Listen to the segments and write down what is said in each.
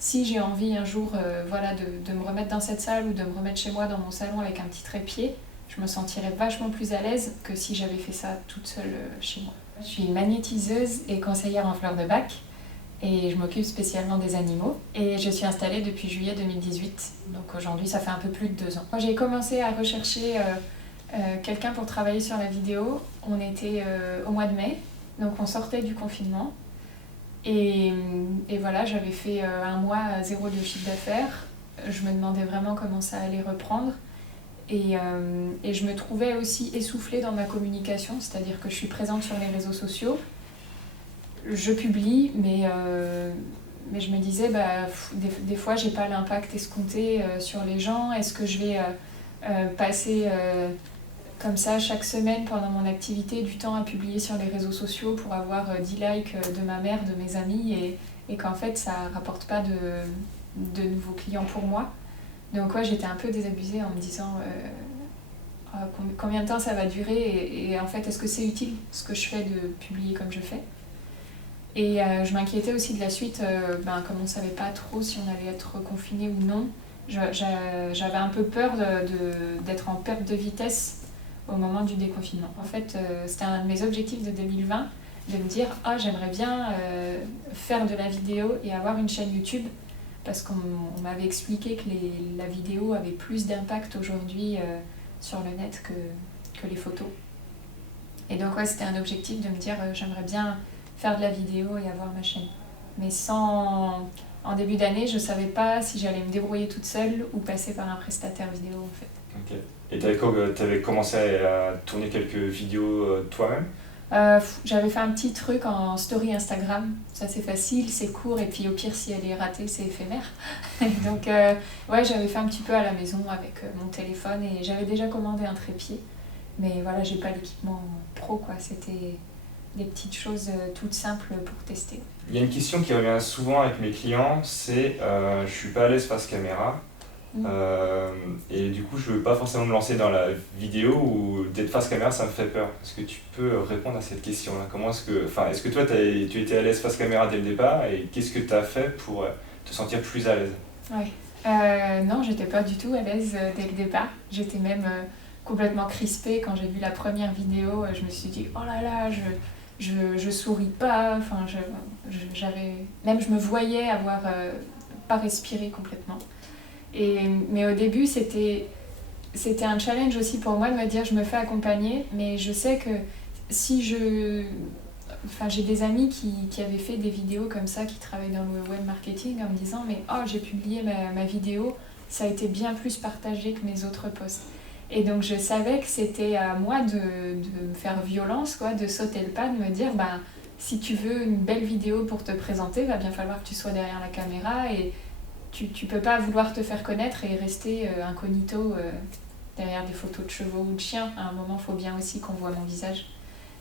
si j'ai envie un jour voilà, de me remettre dans cette salle ou de me remettre chez moi dans mon salon avec un petit trépied, je me sentirais vachement plus à l'aise que si j'avais fait ça toute seule chez moi. Je suis magnétiseuse et conseillère en fleurs de bac et je m'occupe spécialement des animaux. Et je suis installée depuis juillet 2018, donc aujourd'hui ça fait un peu plus de 2 ans. Moi j'ai commencé à rechercher quelqu'un pour travailler sur la vidéo, on était au mois de mai, donc on sortait du confinement. Et voilà, j'avais fait 1 mois à 0 de chiffre d'affaires. Je me demandais vraiment comment ça allait reprendre. Et je me trouvais aussi essoufflée dans ma communication, c'est-à-dire que je suis présente sur les réseaux sociaux. Je publie, mais je me disais, des fois, j'ai pas l'impact escompté sur les gens. Est-ce que je vais passer comme ça chaque semaine pendant mon activité du temps à publier sur les réseaux sociaux pour avoir 10 likes de ma mère, de mes amis, et qu'en fait, ça rapporte pas de nouveaux clients pour moi. Donc ouais, j'étais un peu désabusée en me disant combien de temps ça va durer et en fait, est-ce que c'est utile ce que je fais de publier comme je fais. Et je m'inquiétais aussi de la suite, comme on ne savait pas trop si on allait être confiné ou non. J'avais un peu peur d'être en perte de vitesse au moment du déconfinement. En fait, c'était un de mes objectifs de 2020, de me dire « Ah, j'aimerais bien faire de la vidéo et avoir une chaîne YouTube », parce qu'on m'avait expliqué que la vidéo avait plus d'impact aujourd'hui sur le net que les photos. Et donc ouais, c'était un objectif de me dire j'aimerais bien faire de la vidéo et avoir ma chaîne. Mais en début d'année, je ne savais pas si j'allais me débrouiller toute seule ou passer par un prestataire vidéo en fait. Ok. Et tu avais commencé à tourner quelques vidéos toi-même? J'avais fait un petit truc en story Instagram, ça c'est facile, c'est court et puis au pire si elle est ratée c'est éphémère. Donc ouais, j'avais fait un petit peu à la maison avec mon téléphone et j'avais déjà commandé un trépied. Mais voilà, j'ai pas l'équipement pro quoi, c'était des petites choses toutes simples pour tester. Il y a une question qui revient souvent avec mes clients, c'est je suis pas à l'aise face caméra. Et du coup, je veux pas forcément me lancer dans la vidéo ou d'être face caméra, ça me fait peur. Est-ce que tu peux répondre à cette question-là? Est-ce que toi, tu étais à l'aise face caméra dès le départ et qu'est-ce que tu as fait pour te sentir plus à l'aise? Ouais. Non, j'étais pas du tout à l'aise dès le départ. J'étais même complètement crispée quand j'ai vu la première vidéo. Je me suis dit, oh là là, je souris pas. Enfin, même je me voyais avoir pas respiré complètement. Mais au début, c'était un challenge aussi pour moi de me dire je me fais accompagner, mais je sais que si j'ai des amis qui avaient fait des vidéos comme ça, qui travaillent dans le web marketing, en me disant mais oh, j'ai publié ma vidéo, ça a été bien plus partagé que mes autres posts. Et donc je savais que c'était à moi de me faire violence, quoi, de sauter le pas, de me dire si tu veux une belle vidéo pour te présenter, va bien falloir que tu sois derrière la caméra et tu peux pas vouloir te faire connaître et rester incognito derrière des photos de chevaux ou de chiens. À un moment, il faut bien aussi qu'on voit mon visage.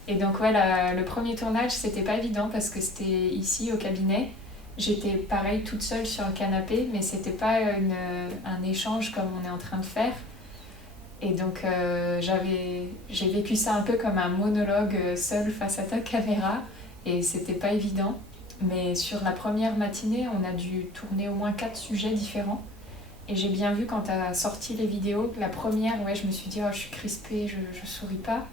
Et donc ouais, le premier tournage, c'était pas évident parce que c'était ici au cabinet. J'étais pareil toute seule sur le canapé, mais c'était pas un échange comme on est en train de faire. Et donc j'ai vécu ça un peu comme un monologue seul face à ta caméra et c'était pas évident. Mais sur la première matinée, on a dû tourner au moins 4 sujets différents. Et j'ai bien vu quand tu as sorti les vidéos, la première, ouais, je me suis dit, oh, je suis crispée, je souris pas.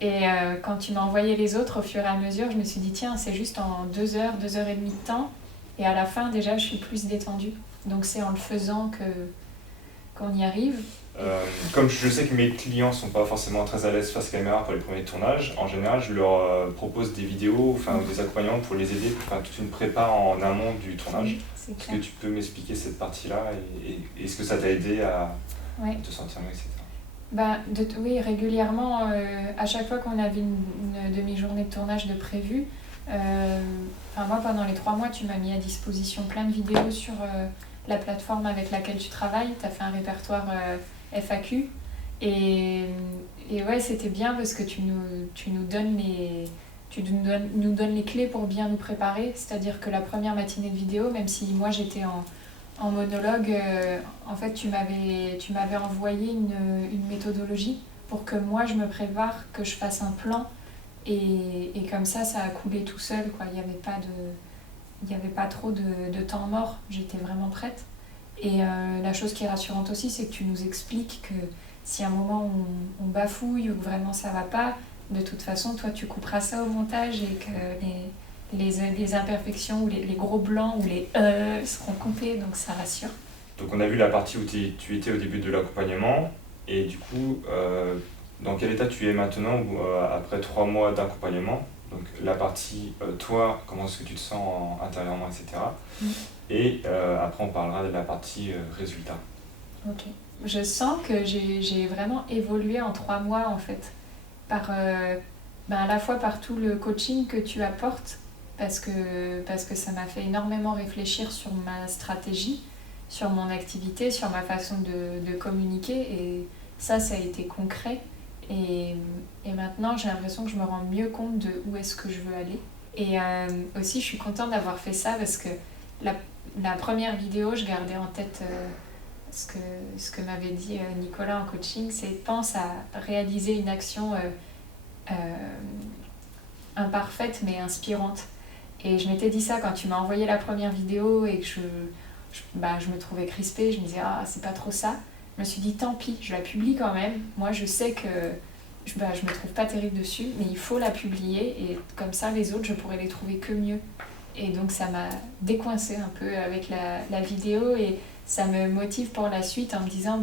Et quand tu m'as envoyé les autres, au fur et à mesure, je me suis dit, tiens, c'est juste en 2 heures, 2 heures et demie de temps. Et à la fin, déjà, je suis plus détendue. Donc c'est en le faisant qu'on y arrive. Comme je sais que mes clients sont pas forcément très à l'aise face caméra pour les premiers tournages, en général je leur propose des vidéos ou des accompagnements pour les aider pour faire toute une prépa en amont du tournage. Est-ce que tu peux m'expliquer cette partie-là et est-ce que ça t'a aidé à te sentir mieux, etc. Oui, régulièrement, à chaque fois qu'on avait une demi-journée de tournage de prévu, moi pendant les 3 mois tu m'as mis à disposition plein de vidéos sur la plateforme avec laquelle tu travailles, tu as fait un répertoire FAQ et ouais, c'était bien parce que tu nous donnes les clés pour bien nous préparer, c'est-à-dire que la première matinée de vidéo, même si moi j'étais en monologue, en fait tu m'avais envoyé une méthodologie pour que moi je me prépare, que je fasse un plan et comme ça a coulé tout seul, quoi. Il n'y avait pas il n'y avait pas trop de temps mort, j'étais vraiment prête. Et la chose qui est rassurante aussi, c'est que tu nous expliques que si à un moment on bafouille ou que vraiment ça va pas, de toute façon, toi tu couperas ça au montage et que les imperfections ou les gros blancs ou les seront coupés, donc ça rassure. Donc on a vu la partie où tu étais au début de l'accompagnement, et du coup, dans quel état tu es maintenant après 3 mois d'accompagnement? Donc la partie toi, comment est-ce que tu te sens intérieurement, etc. Et après on parlera de la partie résultat. Ok. Je sens que j'ai vraiment évolué en 3 mois en fait, à la fois par tout le coaching que tu apportes, parce que ça m'a fait énormément réfléchir sur ma stratégie, sur mon activité, sur ma façon de communiquer, et ça a été concret. Et maintenant, j'ai l'impression que je me rends mieux compte de où est-ce que je veux aller. Et aussi, je suis contente d'avoir fait ça parce que la première vidéo, je gardais en tête ce que m'avait dit Nicolas en coaching, c'est pense à réaliser une action imparfaite mais inspirante. Et je m'étais dit ça quand tu m'as envoyé la première vidéo et que je me trouvais crispée, je me disais ah c'est pas trop ça. Je me suis dit tant pis, je la publie quand même. Moi je sais que je me trouve pas terrible dessus, mais il faut la publier et comme ça les autres je pourrais les trouver que mieux. Et donc ça m'a décoincée un peu avec la vidéo et ça me motive pour la suite en me disant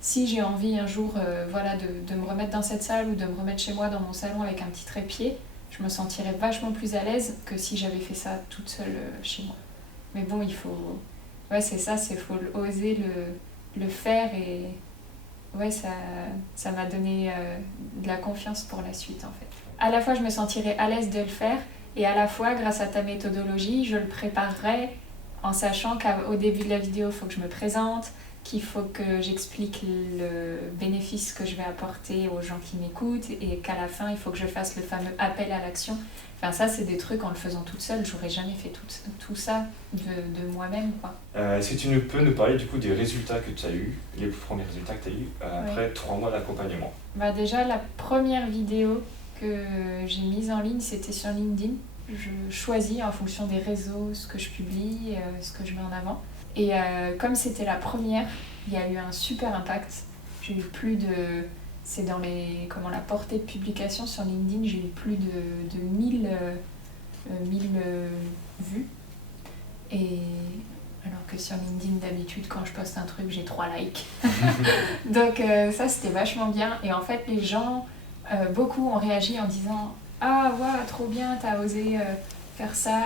si j'ai envie un jour de me remettre dans cette salle ou de me remettre chez moi dans mon salon avec un petit trépied, je me sentirais vachement plus à l'aise que si j'avais fait ça toute seule chez moi. Mais bon, il faut... Ouais, c'est ça, il faut oser le faire et... Ouais, ça m'a donné de la confiance pour la suite en fait. À la fois, je me sentirais à l'aise de le faire et à la fois, grâce à ta méthodologie, je le préparerai en sachant qu'au début de la vidéo, il faut que je me présente, qu'il faut que j'explique le bénéfice que je vais apporter aux gens qui m'écoutent et qu'à la fin, il faut que je fasse le fameux appel à l'action. Enfin, ça, c'est des trucs, en le faisant toute seule, j'aurais jamais fait tout ça de moi-même, quoi. Est-ce que tu peux nous parler du coup des résultats que tu as eus, les premiers résultats que tu as eus après 3 mois d'accompagnement? Déjà, la première vidéo que j'ai mise en ligne, c'était sur LinkedIn. Je choisis en fonction des réseaux ce que je publie, ce que je mets en avant. Et comme c'était la première, il y a eu un super impact. J'ai eu plus de... C'est dans la portée de publication sur LinkedIn, j'ai eu plus de 1000 vues. Et alors que sur LinkedIn, d'habitude, quand je poste un truc, j'ai 3 likes. Donc ça, c'était vachement bien. Et en fait, les gens, beaucoup ont réagi en disant « Ah, ouais, trop bien, t'as osé faire ça ».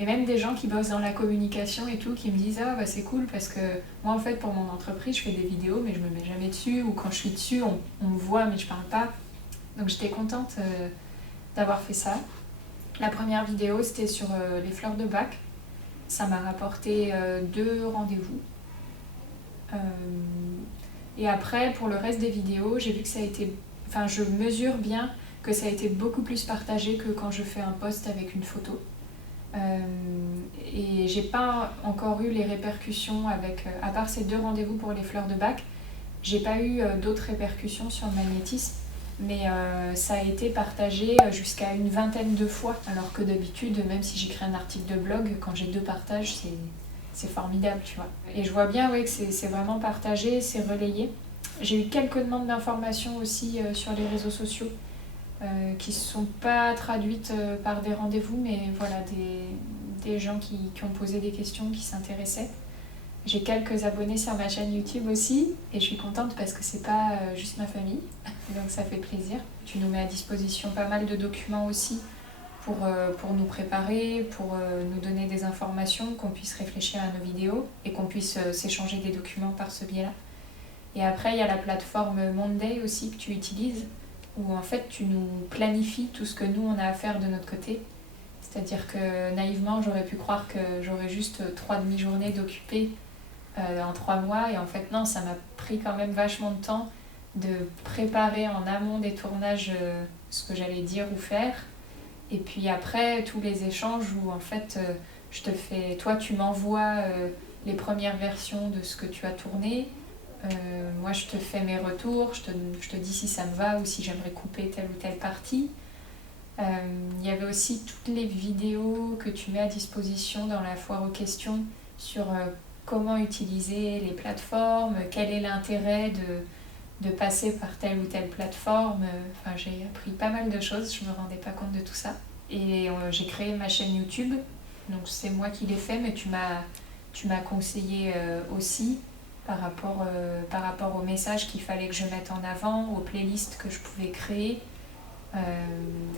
Et même des gens qui bossent dans la communication et tout, qui me disent « Ah, c'est cool parce que moi, en fait, pour mon entreprise, je fais des vidéos, mais je me mets jamais dessus. Ou quand je suis dessus, on me voit, mais je parle pas. » Donc j'étais contente d'avoir fait ça. La première vidéo, c'était sur les fleurs de Bach. Ça m'a rapporté 2 rendez-vous. Et après, pour le reste des vidéos, j'ai vu que ça a été... Enfin, je mesure bien que ça a été beaucoup plus partagé que quand je fais un post avec une photo. Et j'ai pas encore eu les répercussions à part ces 2 rendez-vous pour les fleurs de Bach, j'ai pas eu d'autres répercussions sur le magnétisme, mais ça a été partagé jusqu'à une 20aine de fois, alors que d'habitude, même si j'écris un article de blog, quand j'ai 2 partages, c'est formidable, tu vois. Et je vois bien que c'est vraiment partagé, c'est relayé. J'ai eu quelques demandes d'informations aussi sur les réseaux sociaux, qui ne sont pas traduites par des rendez-vous, mais voilà, des gens qui ont posé des questions, qui s'intéressaient. J'ai quelques abonnés sur ma chaîne YouTube aussi, et je suis contente parce que c'est pas juste ma famille, donc ça fait plaisir. Tu nous mets à disposition pas mal de documents aussi pour nous préparer, pour nous donner des informations, qu'on puisse réfléchir à nos vidéos et qu'on puisse s'échanger des documents par ce biais-là. Et après, il y a la plateforme Monday aussi que tu utilises, où en fait tu nous planifies tout ce que nous on a à faire de notre côté. C'est-à-dire que naïvement j'aurais pu croire que j'aurais juste 3 demi-journées d'occupées en 3 mois, et en fait non, ça m'a pris quand même vachement de temps de préparer en amont des tournages ce que j'allais dire ou faire, et puis après tous les échanges où en fait toi tu m'envoies les premières versions de ce que tu as tourné. Moi je te fais mes retours, je te dis si ça me va ou si j'aimerais couper telle ou telle partie. Il y avait aussi toutes les vidéos que tu mets à disposition dans la foire aux questions sur comment utiliser les plateformes, quel est l'intérêt de passer par telle ou telle plateforme. Enfin, j'ai appris pas mal de choses, je me rendais pas compte de tout ça. Et j'ai créé ma chaîne YouTube, donc c'est moi qui l'ai fait, mais tu m'as conseillé aussi par rapport aux messages qu'il fallait que je mette en avant, aux playlists que je pouvais créer,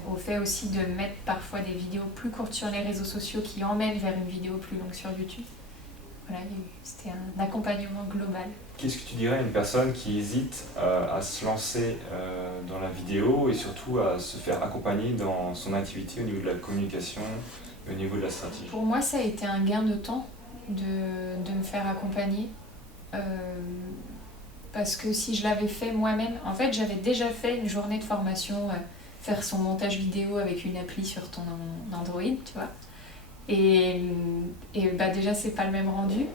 au fait aussi de mettre parfois des vidéos plus courtes sur les réseaux sociaux qui emmènent vers une vidéo plus longue sur YouTube. Voilà, c'était un accompagnement global. Qu'est-ce que tu dirais à une personne qui hésite à se lancer dans la vidéo et surtout à se faire accompagner dans son activité au niveau de la communication, au niveau de la stratégie? Pour moi, ça a été un gain de temps de me faire accompagner. Parce que si je l'avais fait moi-même, en fait j'avais déjà fait une journée de formation, faire son montage vidéo avec une appli sur ton Android, tu vois. Et déjà c'est pas le même rendu,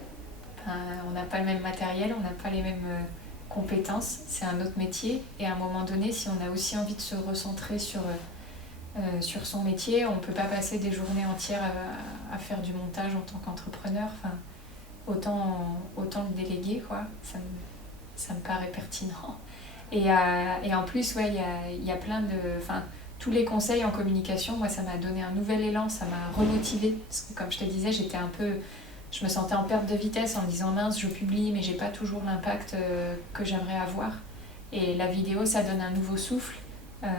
on n'a pas le même matériel, on n'a pas les mêmes compétences, c'est un autre métier. Et à un moment donné, si on a aussi envie de se recentrer sur son métier, on peut pas passer des journées entières à faire du montage en tant qu'entrepreneur. Enfin, autant le déléguer, quoi. Ça me paraît pertinent. Et en plus, ouais, il y a plein de... Enfin, tous les conseils en communication, moi, ça m'a donné un nouvel élan, ça m'a remotivée. Parce que comme je te disais, je me sentais en perte de vitesse en me disant mince, je publie, mais j'ai pas toujours l'impact que j'aimerais avoir. Et la vidéo, ça donne un nouveau souffle.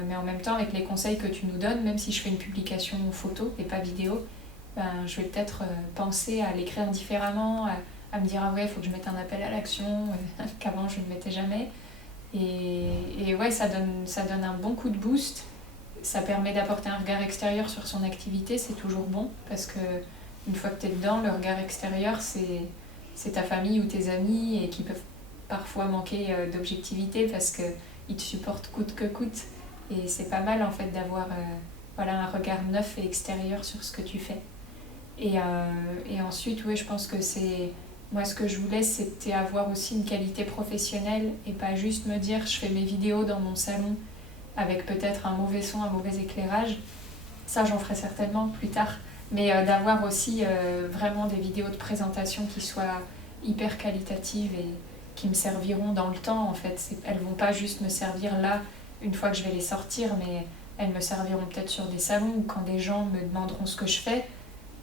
Mais en même temps, avec les conseils que tu nous donnes, même si je fais une publication photo et pas vidéo, je vais peut-être penser à l'écrire différemment, à me dire ah ouais, il faut que je mette un appel à l'action qu'avant je ne mettais jamais. Et ouais, ça donne un bon coup de boost. Ça permet d'apporter un regard extérieur sur son activité, c'est toujours bon parce que une fois que tu es dedans, le regard extérieur, c'est ta famille ou tes amis et qui peuvent parfois manquer d'objectivité parce qu'ils te supportent coûte que coûte. Et c'est pas mal en fait d'avoir un regard neuf et extérieur sur ce que tu fais. Et ensuite, oui, je pense que moi, ce que je voulais, c'était avoir aussi une qualité professionnelle et pas juste me dire je fais mes vidéos dans mon salon avec peut-être un mauvais son, un mauvais éclairage. Ça, j'en ferai certainement plus tard. Mais d'avoir aussi vraiment des vidéos de présentation qui soient hyper qualitatives et qui me serviront dans le temps, en fait. Elles vont pas juste me servir là, une fois que je vais les sortir, mais elles me serviront peut-être sur des salons ou quand des gens me demanderont ce que je fais.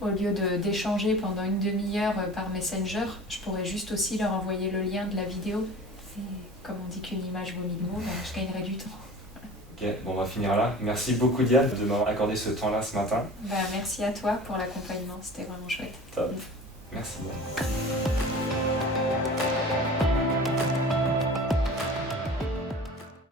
Au lieu d'échanger pendant une demi-heure par Messenger, je pourrais juste aussi leur envoyer le lien de la vidéo. Et comme on dit qu'une image vaut 1000 mots, je gagnerai du temps. Ok, bon, on va finir là. Merci beaucoup Diane de m'avoir accordé ce temps-là ce matin. Merci à toi pour l'accompagnement, c'était vraiment chouette. Top. Merci.